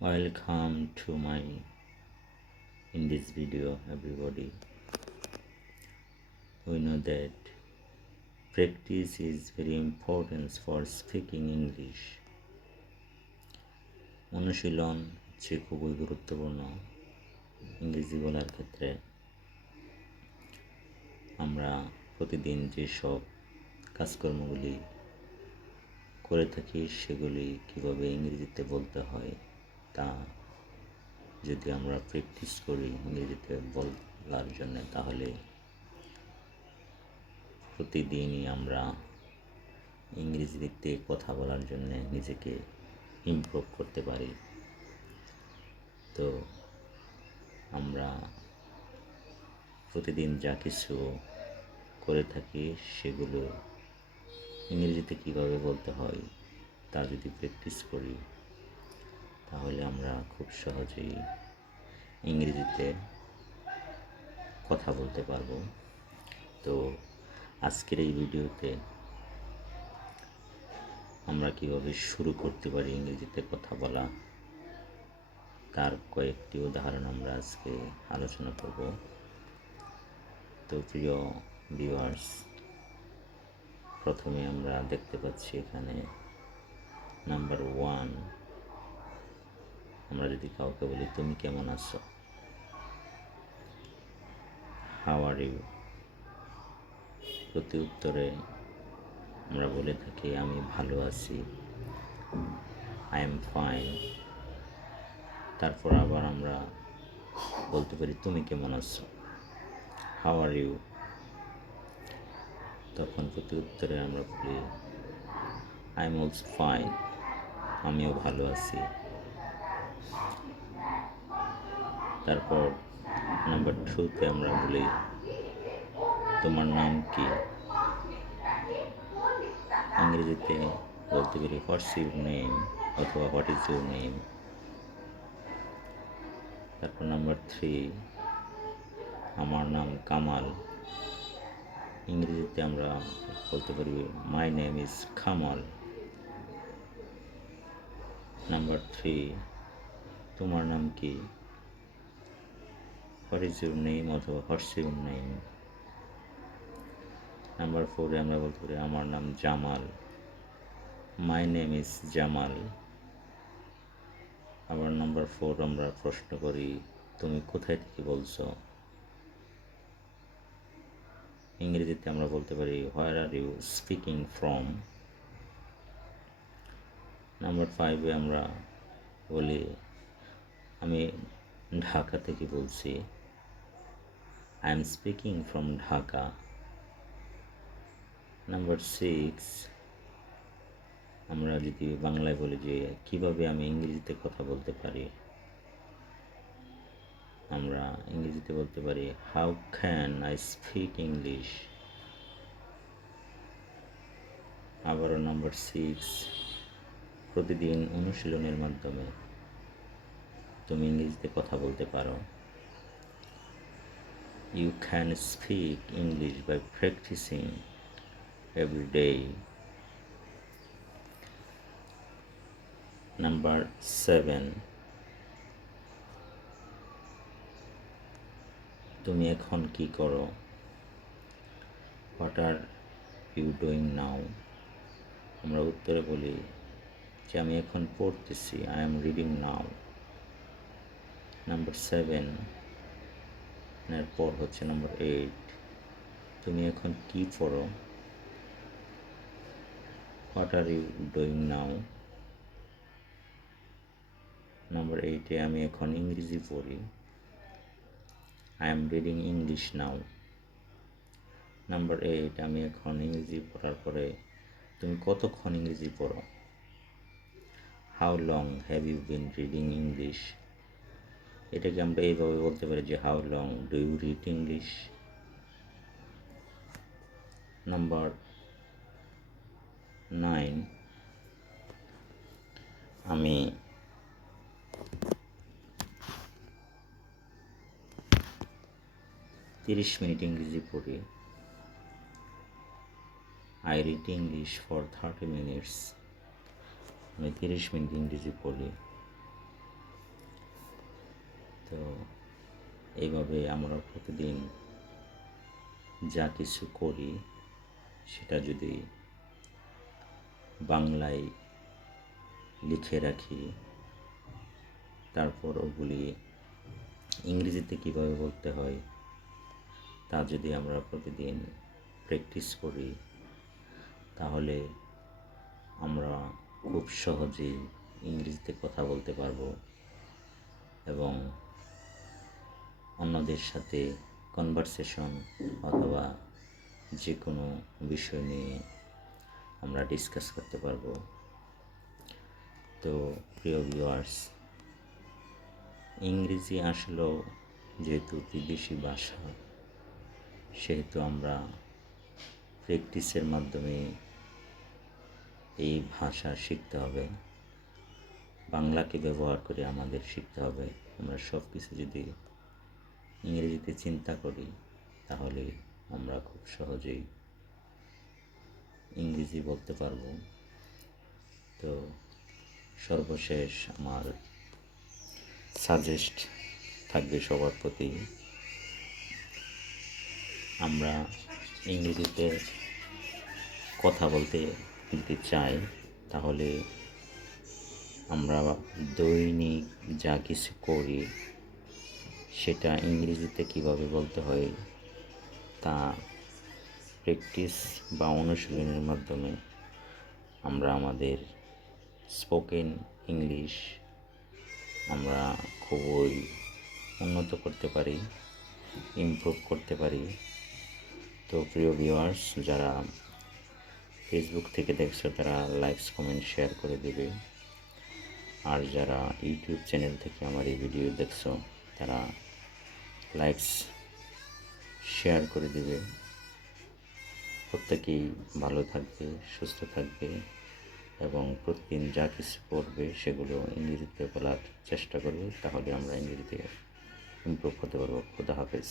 Welcome to my in this video everybody. We know that practice is very important for speaking English. অনুশীলন হচ্ছে খুবই গুরুত্বপূর্ণ ইংরেজি বলার ক্ষেত্রে। আমরা প্রতিদিন যেসব কাজকর্মগুলি করে থাকি সেগুলি কীভাবে ইংরেজিতে বলতে হয় তা যদি আমরা প্র্যাকটিস করি ইংরেজিতে বলার জন্য, তাহলে প্রতিদিনই আমরা ইংরেজিতে কথা বলার জন্য নিজেকে ইমপ্রুভ করতে পারি। তো আমরা প্রতিদিন যা কিছু করে থাকি সেগুলো ইংরেজিতে কীভাবে বলতে হয় তা যদি প্র্যাকটিস করি তাহলে আমরা খুব সহজেই ইংরেজিতে কথা বলতে পারবো। তো আজকের এই ভিডিওতে আমরা কীভাবে শুরু করতে পারি ইংরেজিতে কথা বলা তার কয়েকটি উদাহরণ আমরা আজকে আলোচনা করব। তো প্রিয় ভিউয়ার্স, প্রথমে আমরা দেখতে পাচ্ছি এখানে নাম্বার 1, আমরা যদি কাউকে বলি তুমি কেমন আছো, হাউ আর ইউ, প্রতি উত্তরে আমরা বলে থাকি আমি ভালো আছি, আই এম ফাইন। তারপর আবার আমরা বলতে পারি তুমি কেমন আছো, হাউ আর ইউ। তখন প্রতি উত্তরে আমরা বলি আই এম অলসো ফাইন, আমিও ভালো আছি। তারপর নাম্বার 2তে আমরা বলি তোমার নাম কি, ইংরেজিতে বলতে পারি হোয়াটস ইউর নেম অথবা হোয়াট ইজ ইউর নেম। তারপর নাম্বার 3, আমার নাম কামাল, ইংরেজিতে আমরা বলতে পারি my name is Kamal. Number 3, তোমার নাম কি, হোয়াট ইজ ইউর নেম অথবা হোয়াটস ইউর নেম। নাম্বার 4-এ আমরা বলতে পারি আমার নাম Jamal, my name is Jamal. আবার নাম্বার 4 আমরা প্রশ্ন করি তুমি কোথায় থেকে বলছো, ইংরেজিতে আমরা বলতে পারি where are you speaking from. Number 5-এ আমরা বলি আমি ঢাকা থেকে বলছি, I am speaking from Dhaka. Number 6, আমরা যদি বাংলায় বলি যে কিভাবে আমি ইংরেজিতে কথা বলতে পারি, আমরা ইংরেজিতে বলতে পারি how can I speak English. আবারও নাম্বার 6, প্রতিদিন অনুশীলনের মাধ্যমে তুমি ইংরেজিতে কথা বলতে পারো। You can speak English by practising every day. Number 7, তুমি এখন কি করো, what are you doing now. আমরা উত্তরে বলি যে আমি এখন পড়তেছি, I am reading now. Number 7 এর পর হচ্ছে নাম্বার 8, তুমি এখন কি পড়ো, what are you doing now. Number 8-এ আমি এখন ইংরেজি পড়ি, I am reading English now. Number 8, আমি এখন ইংরেজি পড়ার পরে তুমি কতক্ষণ ইংরেজি পড়ো, how long have you been reading English. এটাকে আমরা এইভাবে বলতে পারি যে how long do you read English. Number 9, আমি 30 মিনিট ইংরেজি পড়ি, I read English for 30 minutes. আমি 30 মিনিট ইংরেজি পড়ি। তো এইভাবে আমরা প্রতিদিন যা কিছু করি সেটা যদি বাংলায় লিখে রাখি, তারপর ওগুলি ইংরেজিতে কীভাবে বলতে হয় তা যদি আমরা প্রতিদিন প্র্যাকটিস করি, তাহলে আমরা খুব সহজেই ইংরেজিতে কথা বলতে পারবো এবং অন্যদের সাথে কনভারসেশন অথবা যে কোনো বিষয় নিয়ে আমরা ডিসকাস করতে পারবো। তো প্রিয় ভিউয়ার্স, ইংরেজি আসলেও যেহেতু বিদেশি ভাষা, সেহেতু আমরা প্র্যাকটিসের মাধ্যমে এই ভাষা শিখতে হবে। বাংলাকে ব্যবহার করে আমাদের শিখতে হবে। আমরা সব কিছু যদি ইংরেজিতে চিন্তা করি, তাহলে আমরা খুব সহজেই ইংরেজি বলতে পারবো। তো সর্বশেষ আমার সাজেস্ট থাকবে সবার প্রতি, আমরা ইংরেজিতে কথা বলতে যদি চাই, তাহলে আমরা দৈনিক যা কিছু করি সেটা ইংরেজিতে কীভাবে বলতে হয় তা প্র্যাকটিস বা অনুশীলনের মাধ্যমে আমরা আমাদের স্পোকেন ইংলিশ আমরা খুবই উন্নত করতে পারি, ইমপ্রুভ করতে পারি। তো প্রিয় ভিউয়ার্স, যারা ফেসবুক থেকে দেখছো তারা লাইকস, কমেন্ট, শেয়ার করে দেবে। আর যারা ইউটিউব চ্যানেল থেকে আমার এই ভিডিও দেখছো তারা লাইকস, শেয়ার করে দেবে। প্রত্যেকেই ভালো থাকবে, সুস্থ থাকবে এবং প্রতিদিন যা কিছু পড়বে সেগুলো ইংরেজিতে বলার চেষ্টা করবে, তাহলে আমরা ইংরেজিতে ইমপ্রুভ হতে পারবো। খোদা হাফেজ।